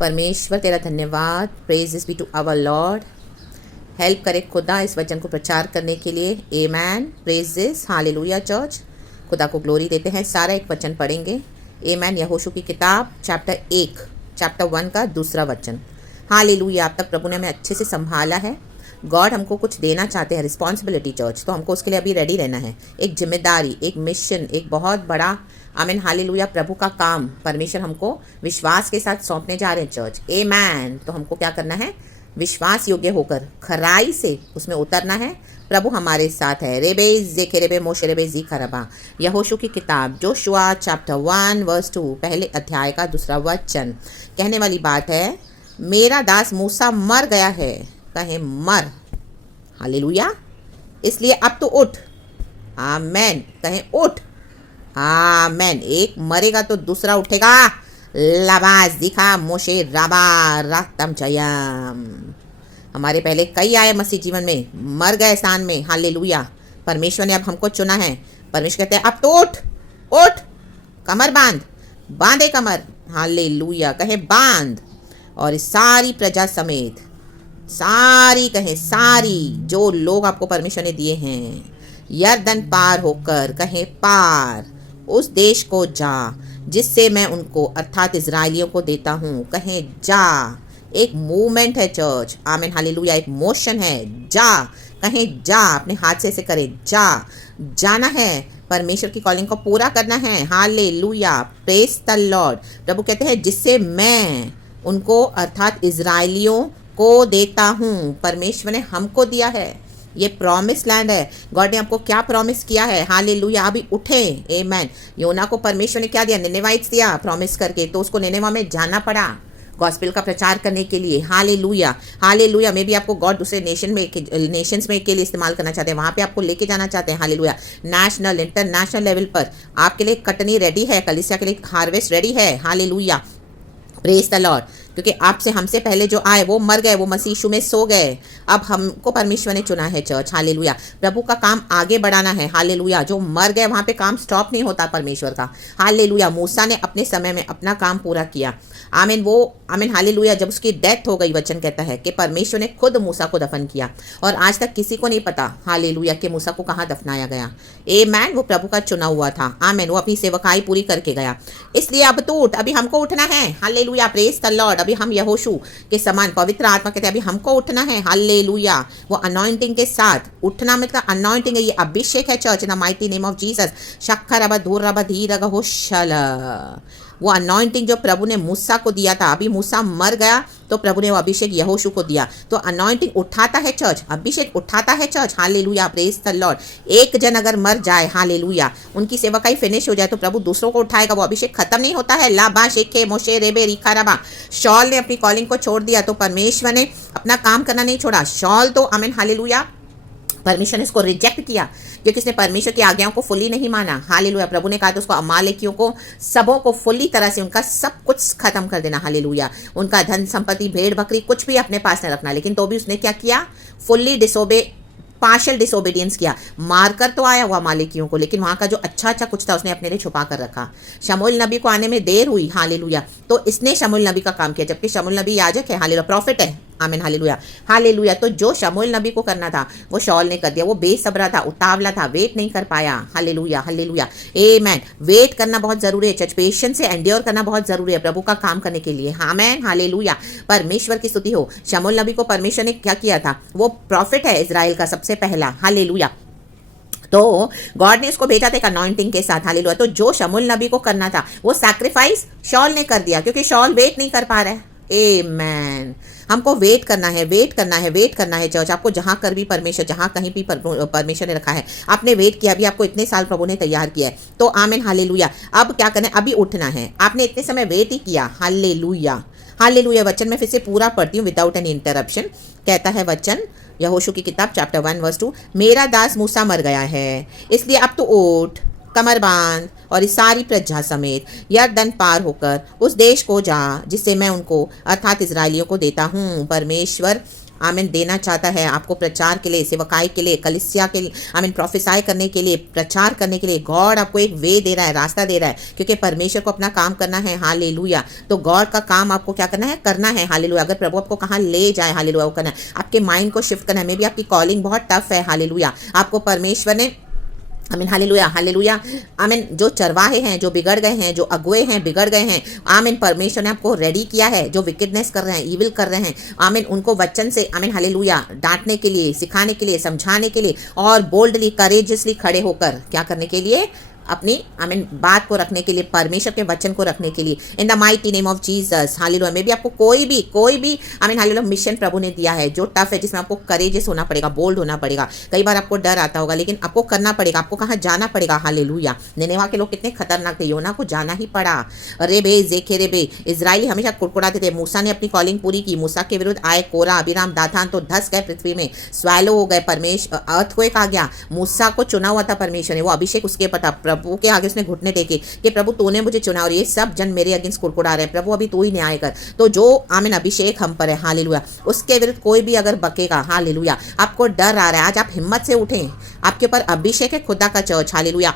परमेश्वर तेरा धन्यवाद। Praises be to our Lord. Help करे खुदा इस वचन को प्रचार करने के लिए। आमेन। प्रेजेस। Hallelujah church. खुदा को ग्लोरी देते हैं। सारा एक वचन पढ़ेंगे। आमेन। यहोशू की किताब चैप्टर 1 का दूसरा वचन। हालेलुया। अब तक प्रभु ने हमें अच्छे से संभाला है। गॉड हमको कुछ देना चाहते हैं, रिस्पॉन्सिबिलिटी चर्च, तो हमको उसके लिए अभी रेडी रहना है। एक जिम्मेदारी, एक मिशन, एक बहुत बड़ा आमीन हालेलुया प्रभु का काम परमेश्वर हमको विश्वास के साथ सौंपने जा रहे हैं चर्च। आमेन। तो हमको क्या करना है? विश्वास योग्य होकर खराई से उसमें उतरना है। प्रभु हमारे साथ है। रेबे जेखे रेबे मोशे रेबे जी खरबा। यहोशू की किताब जोशुआ चैप्टर 1 वर्स 2 पहले अध्याय का दूसरा वचन। कहने वाली बात है, मेरा दास मूसा मर गया है। कहे मर। हालेलुया। इसलिए अब तो उठ। आमेन। कहे उठ। आमेन। एक मरेगा तो दूसरा उठेगा। लबास दिखा मोशे राबा रातम जयम। हमारे पहले कई आए मसीह जीवन में, मर गए स्थान में। हालेलुया। परमेश्वर ने अब हमको चुना है। परमेश्वर कहते हैं अब तो उठ। उठ। कमर बांध। बांधे कमर। हालेलुया। कहे बांध। और इस सारी प्रजा समेत, सारी कहे सारी जो लोग आपको परमेश्वर ने दिए हैं, यरदन पार होकर कहे पार उस देश को जा जिससे मैं उनको अर्थात इजराइलियों को देता हूँ। कहे जा। एक मूवमेंट है चर्च। आमीन हालेलुया। एक मोशन है। जा। कहे जा। अपने हाथ से ऐसे करे जा। जाना है। परमेश्वर की कॉलिंग को पूरा करना है। हालेलुया। Praise the lord. प्रभु कहते हैं जिससे मैं उनको अर्थात इजराइलियों को देता हूँ। परमेश्वर ने हमको दिया है। ये प्रॉमिस लैंड है। गॉड ने हमको क्या प्रॉमिस किया है? हालेलुया। अभी उठे। आमेन। योना को परमेश्वर ने क्या दिया? निनेवाइट्स दिया प्रॉमिस करके, तो उसको निनेवा में जाना पड़ा गॉस्पेल का प्रचार करने के लिए। हालेलुया। हालेलुया। मे भी आपको गॉड दूसरे नेशंस में के लिए इस्तेमाल करना चाहते हैं, वहाँ पे आपको लेके जाना चाहते हैं। हालेलुया। नेशनल इंटरनेशनल लेवल पर आपके लिए कटनी रेडी है, कलीसिया के लिए हार्वेस्ट रेडी है। हालेलुया। Praise the Lord. क्योंकि आपसे हमसे पहले जो आए वो मर गए, वो मसीह यीशु में सो गए। अब हमको परमेश्वर ने चुना है चर्च। हालेलुया। प्रभु का काम आगे बढ़ाना है। हालेलुया। जो मर गए वहाँ पे काम स्टॉप नहीं होता परमेश्वर का। हालेलुया। मूसा ने अपने समय में अपना काम पूरा किया। आमीन। वो आमीन हालेलुया। जब उसकी डेथ हो गई, वचन कहता है कि परमेश्वर ने खुद मूसा को दफन किया, और आज तक किसी को नहीं पता हालेलुया कि मूसा को कहाँ दफनाया गया। आमीन। वो प्रभु का चुना हुआ था। आमीन। वो अपनी सेवकाई पूरी करके गया। इसलिए अब तो उठ। अभी हमको उठना है। हालेलुया। Praise the Lord. अभी हम यहोशू के समान पवित्र आत्मा कहते हैं अभी हमको उठना है। हालेलुया। वो अनॉइंटिंग के साथ उठना, मतलब अनॉइंटिंग है, ये अभिषेक है church. In the mighty name of Jesus. शक्कर रब धूर रब धीर होशल। वो अनॉइंटिंग जो प्रभु ने मूसा को दिया था, अभी मूसा मर गया तो प्रभु ने वो अभिषेक यहोशू को दिया। तो अनॉइंटिंग उठाता है चर्च, अभिषेक उठाता है church. Hallelujah. Praise the Lord. एक जन अगर मर जाए, हालेलुया, उनकी सेवकाई फिनिश हो जाए, तो प्रभु दूसरों को उठाएगा। वो अभिषेक खत्म नहीं होता है। लाबा शेखे मोशे रेबे रिखा रबा। शॉल ने अपनी कॉलिंग को छोड़ दिया तो परमेश्वर ने अपना काम करना नहीं छोड़ा। शॉल तो आमीन हालेलुया परमेश्वर ने इसको रिजेक्ट किया क्योंकि इसने परमेश्वर की आज्ञाओं को फुली नहीं माना। हालेलुया। प्रभु ने कहा तो उसको अमालेकियों को सबों को फुल्ली तरह से उनका सब कुछ खत्म कर देना। हालेलुया। उनका धन संपत्ति भेड़ बकरी कुछ भी अपने पास न रखना। लेकिन तो भी उसने क्या किया? फुल्ली पार्शियल डिसोबीडियंस किया। मारकर तो आया हुआ मालिकियों को, लेकिन वहाँ का जो अच्छा कुछ था उसने अपने लिए छुपा कर रखा। शमूएल नबी को आने में देर हुई। हालेलुया। तो इसने शमूएल नबी का काम किया, जबकि शमूएल नबी याजक है। हालेलुया। प्रॉफिट है। आमीन हालेलुया। हालेलुया। तो जो शमूएल नबी को करना था वो शॉल ने कर दिया। वो बेसब्रा था, उतावला था, वेट नहीं कर पाया। हालेलुया। हालेलुया। आमीन। वेट करना बहुत जरूरी है चर्च। पेशेंस से एंड्योर करना बहुत जरूरी है प्रभु का काम करने के लिए। आमीन हालेलुया। परमेश्वर की स्तुति हो। शमूएल नबी को परमेश्वर ने क्या किया था? वो प्रॉफिट है इजराइल का सबसे पहला। हालेलुया। तो गॉड ने उसको भेजा था एक अनॉइंटिंग के साथ। हालेलुया। तो जो शमूएल नबी को करना था वो सैक्रिफाइस शॉल ने कर दिया, क्योंकि शॉल वेट नहीं कर पा रहा है। आमेन। हमको वेट करना है, वेट करना है, वेट करना है चर्च। आपको जहाँ कर भी परमेश्वर, जहाँ कहीं भी परमेश्वर ने रखा है, आपने वेट किया, अभी आपको इतने साल प्रभु ने तैयार किया है। तो आमीन हालेलुया। अब क्या करना है? अभी उठना है। आपने इतने समय वेट ही किया। हालेलुया। हालेलुया। वचन में फिर से पूरा पढ़ती हूँ विदाउट एनी इंटरप्शन। कहता है वचन यहोशू की किताब चैप्टर 1 वर्स 2, मेरा दास मूसा मर गया है, इसलिए अब तो उठ, कमर बांध और इस सारी प्रजा समेत यरदन पार होकर उस देश को जा जिससे मैं उनको अर्थात इजराइलियों को देता हूँ। परमेश्वर आमीन देना चाहता है आपको प्रचार के लिए, सेवकाई के लिए, कलिसिया के लिए, आमीन प्रोफेसाई करने के लिए, प्रचार करने के लिए। गॉड आपको एक वे दे रहा है, रास्ता दे रहा है, क्योंकि परमेश्वर को अपना काम करना है। हालेलुया। तो गॉड का काम आपको क्या करना है? करना है। हालेलुया। अगर प्रभु आपको कहाँ ले जाए, हालेलुया, वो करना है। आपके माइंड को शिफ्ट करना है। मे बी आपकी कॉलिंग बहुत टफ है। हालेलुया। आपको परमेश्वर ने आमीन, हालेलुया, हालेलुया, आमीन, जो चरवाहे हैं, जो बिगड़ गए हैं, जो अगुए हैं, बिगड़ गए हैं, आमीन, परमेश्वर ने आपको रेडी किया है। जो विकेडनेस कर रहे हैं, ईविल कर रहे हैं, आमीन, उनको वचन से, आमीन, हालेलुया, डांटने के लिए, सिखाने के लिए, समझाने के लिए और बोल्डली, करेजियसली खड़े होकर क्या करने के लिए? अपनी आमीन बात को रखने के लिए, परमेश्वर के वचन को रखने के लिए। In the mighty name of Jesus, hallelujah. में भी आपको कोई भी आमीन, हालेलुया, मिशन प्रभु ने दिया है जो टफ है, जिसमें आपको करेजियस होना पड़ेगा, बोल्ड होना पड़ेगा। कई बार आपको डर आता होगा, लेकिन आपको करना पड़ेगा। आपको कहाँ जाना पड़ेगा? हालेलुया। निनेवा के लोग कितने खतरनाक थे, योना को जाना ही पड़ा। अरे बे जेखे रे बे, इजराइली हमेशा कुड़कुड़ाते थे। मूसा ने अपनी कॉलिंग पूरी की। मूसा के विरुद्ध आए कोरा, अभिराम, दाथान तो धस गए पृथ्वी में, स्वैलो हो गए। परमेश्वर अर्थक्वेक आ गया। मूसा को चुना हुआ था परमेश्वर ने, वो अभिषेक उसके पता। प्रभु के आगे उसने घुटने टेके कि प्रभु तूने मुझे चुना और ये सब जन मेरे अगेंस्ट कुड़कुड़ा रहे हैं, प्रभु अभी तू ही न्याय कर। तो जो आमीन अभिषेक हम पर है, हालेलुया, उसके विरुद्ध कोई भी अगर बकेगा, हालेलुया, आपको डर आ रहा है, आज आप हिम्मत से उठें। आपके ऊपर अभिषेक है खुदा का चर्च, हालेलुया।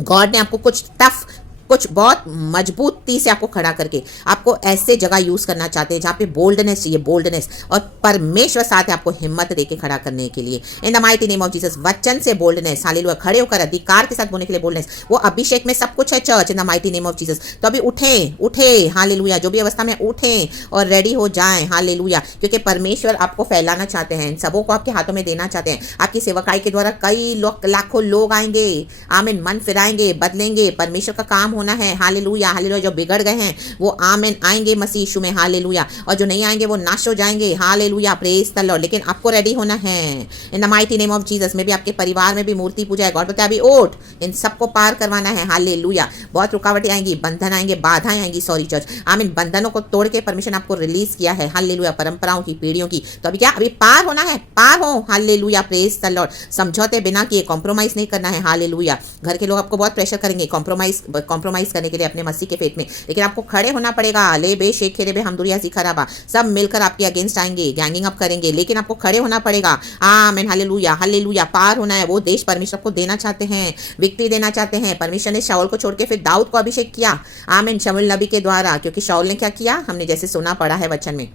गॉड ने आपको कुछ टफ, कुछ बहुत मजबूती से आपको खड़ा करके आपको ऐसे जगह यूज करना चाहते हैं जहाँ पे बोल्डनेस चाहिए, बोल्डनेस, और परमेश्वर साथ है आपको हिम्मत देके खड़ा करने के लिए। In the mighty name of Jesus, वचन से बोल्डनेस, हालेलुया, खड़े होकर अधिकार के साथ बोलने के लिए बोल्डनेस। वो अभिषेक में सब कुछ है church, in the mighty name of Jesus. तो अभी उठे, हालेलुया, जो भी अवस्था में उठे और रेडी हो जाए, हालेलुया, क्योंकि परमेश्वर आपको फैलाना चाहते हैं, इन सबों को आपके हाथों में देना चाहते हैं। आपकी सेवकाई के द्वारा कई लोग, लाखों लोग आएंगे, आमीन, मन फिराएंगे, बदलेंगे, परमेश्वर का काम होना है। Hallelujah, hallelujah. जो बिगड़ गए हैं वो आमीन आएंगे मसीह यीशु में, हालेलुया, और जो नहीं आएंगे वो नाश हो जाएंगे। Hallelujah, praise the Lord. लेकिन आपको रेडी होना है in the mighty name of Jesus. में भी आपके परिवार में भी मूर्ति पूजा है, गॉड बताया अभी ओट, इन सबको पार करवाना है। हालेलुया। बहुत रुकावटें आएंगी, बंधन आएंगे, बाधाएं आएंगी, सॉरी चर्च, आमीन। बंधनों को तोड़ के परमिशन आपको रिलीज किया है, हालेलुया, परंपराओं की, पीढ़ियों की। तो अभी क्या? अभी पार होना है, पार हो, हालेलुया, प्रेज द लॉर्ड। समझौते बिना किए, कॉम्प्रोमाइज नहीं करना है, हालेलुया। घर के लोग आपको बहुत प्रेशर करेंगे कॉम्प्रोमाइज करने के लिए अपने मसीह के फेथ में, लेकिन आपको खड़े होना पड़ेगा। ले बे शेख रे बे हम दुरिया सी खराबा, सब मिलकर आपके अगेंस्ट आएंगे, गैंगिंग अप करेंगे, लेकिन आपको खड़े होना पड़ेगा। आमीन, हालेलुया, हालेलुया। पार होना है। वो देश परमेश्वर को देना चाहते हैं, विक्ट्री देना चाहते हैं। परमेश्वर ने शाऊल को छोड़ के फिर दाऊद को अभिषेक किया, आमीन, शमूएल नबी के द्वारा, क्योंकि शाऊल ने क्या किया? हमने जैसे सुना पड़ा है वचन में,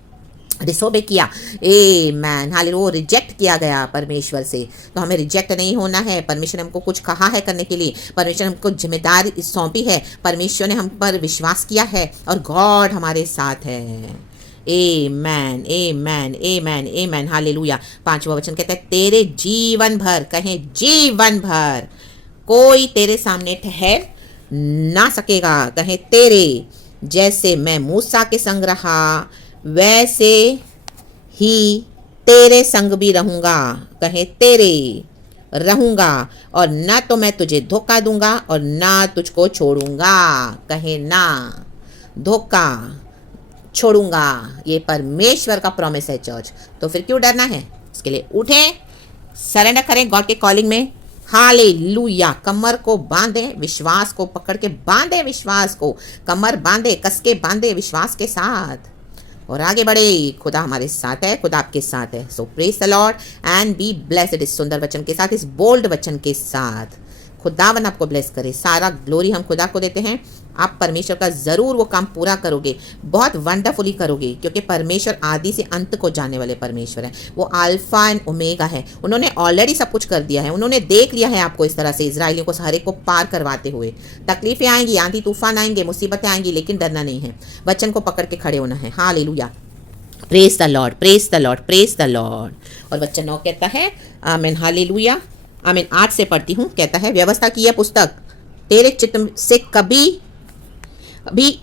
डिसोबे किया। ए मैन, हालेलुया, वो रिजेक्ट किया गया परमेश्वर से। तो हमें रिजेक्ट नहीं होना है। परमेश्वर ने हमको कुछ कहा है करने के लिए, परमेश्वर ने हमको जिम्मेदारी सौंपी है, परमेश्वर ने हम पर विश्वास किया है और गॉड हमारे साथ है। Amen, amen, amen, amen, hallelujah. 5वां वचन कहता है, तेरे जीवन भर, कहें जीवन भर, कोई तेरे सामने ठहर ना सकेगा। कहें तेरे, जैसे मैं मूसा के संग रहा वैसे ही तेरे संग भी रहूंगा। कहे तेरे रहूंगा, और ना तो मैं तुझे धोखा दूंगा और ना तुझको छोड़ूंगा। कहे ना धोखा छोड़ूंगा। ये परमेश्वर का प्रॉमिस है चर्च। तो फिर क्यों डरना है? इसके लिए उठें, सरेंडर करें गॉड के कॉलिंग में। हालेलुया। कमर को बांधे, विश्वास को पकड़ के बांधे, विश्वास को कमर बांधे, कस के बांधे विश्वास के साथ, और आगे बढ़े। खुदा हमारे साथ है, खुदा आपके साथ है। So praise the lord and be blessed. इस सुंदर वचन के साथ, इस बोल्ड वचन के साथ खुदावन आपको ब्लेस करे। सारा ग्लोरी हम खुदा को देते हैं। आप परमेश्वर का ज़रूर वो काम पूरा करोगे, बहुत वंडरफुली करोगे, क्योंकि परमेश्वर आदि से अंत को जानने वाले परमेश्वर हैं। वो अल्फा एंड ओमेगा है। उन्होंने ऑलरेडी सब कुछ कर दिया है। उन्होंने देख लिया है आपको इस तरह से, इजराइलियों को, हर एक को पार करवाते हुए। तकलीफें आएंगी, आंधी तूफान आएंगे, मुसीबतें आएंगी, लेकिन डरना नहीं है। वचन को पकड़ के खड़े होना है। Hallelujah, praise the Lord, praise the Lord, praise the Lord. और वचन 9 कहता है, आमीन, हालेलुया, आमीन। 8 से पढ़ती हूँ, कहता है, व्यवस्था की यह पुस्तक तेरे चित्त से कभी भी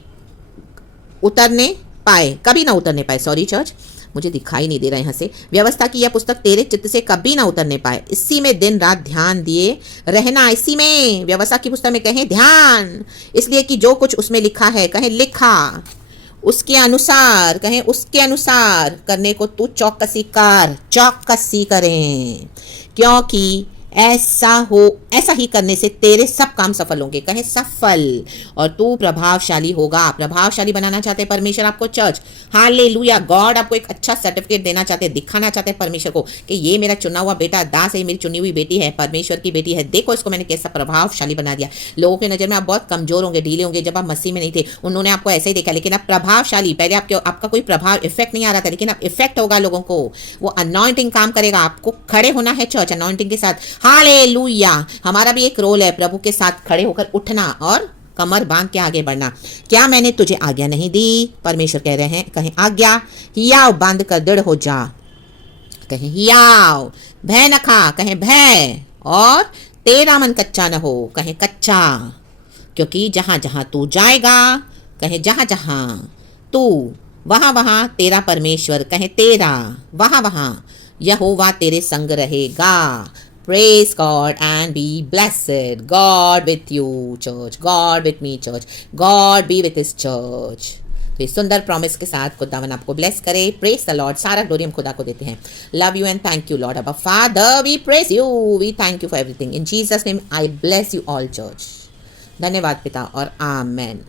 उतरने पाए, कभी ना उतरने पाए, सॉरी चर्च, मुझे दिखाई नहीं दे रहा है यहाँ से। व्यवस्था की यह पुस्तक तेरे चित्त से कभी ना उतरने पाए, इसी में दिन रात ध्यान दिए रहना। इसी में, व्यवस्था की पुस्तक में कहें ध्यान, इसलिए कि जो कुछ उसमें लिखा है, कहें लिखा, उसके अनुसार, कहें उसके अनुसार करने को तू चौकसी कर, चौकसी करें, क्योंकि ऐसा हो ऐसा ही करने से तेरे सब काम सफल होंगे, कहें सफल, और तू प्रभावशाली होगा। प्रभावशाली बनाना चाहते हैं परमेश्वर आपको चर्च, हालेलुया। गॉड आपको एक अच्छा सर्टिफिकेट देना चाहते हैं, दिखाना चाहते हैं परमेश्वर को कि ये मेरा चुना हुआ बेटा दास है, मेरी चुनी हुई बेटी है, परमेश्वर की बेटी है, देखो इसको मैंने कैसा प्रभावशाली बना दिया। लोगों की नज़र में आप बहुत कमजोर होंगे, ढीले होंगे, जब आप मसीह में नहीं थे उन्होंने आपको ऐसे ही देखा, लेकिन आप प्रभावशाली, पहले आपका कोई प्रभाव इफेक्ट नहीं आ रहा था, लेकिन अब इफेक्ट होगा लोगों को, वो अनॉइंटिंग काम करेगा। आपको खड़े होना है चर्च अनॉइंटिंग के साथ, हालेलुया। हमारा भी एक रोल है प्रभु के साथ खड़े होकर उठना और कमर बांध के आगे बढ़ना। क्या मैंने तुझे आज्ञा नहीं दी? परमेश्वर कह रहे हैं, कहें आज्ञा, हियाव बांध कर दृढ़ हो जा, कहें हियाव। भय न खा, कहें भय, और तेरा मन कच्चा न हो, कहें कच्चा, क्योंकि जहां जहां तू जाएगा, कहें जहां जहां तू, वहां वहां तेरा परमेश्वर, कहें तेरा, वहां वहां यहोवा तेरे संग रहेगा। Praise God and be blessed. God with you, church. God with me, church. God be with his church. तो इस सुंदर प्रॉमिस के साथ खुदावन आपको ब्लेस करे। Praise the lord. सारा ग्लोरी हम खुदा को देते हैं। Love you and thank you lord. अबा father we praise you, we thank you for everything. In Jesus name I bless you all church. धन्यवाद पिता और आमेन।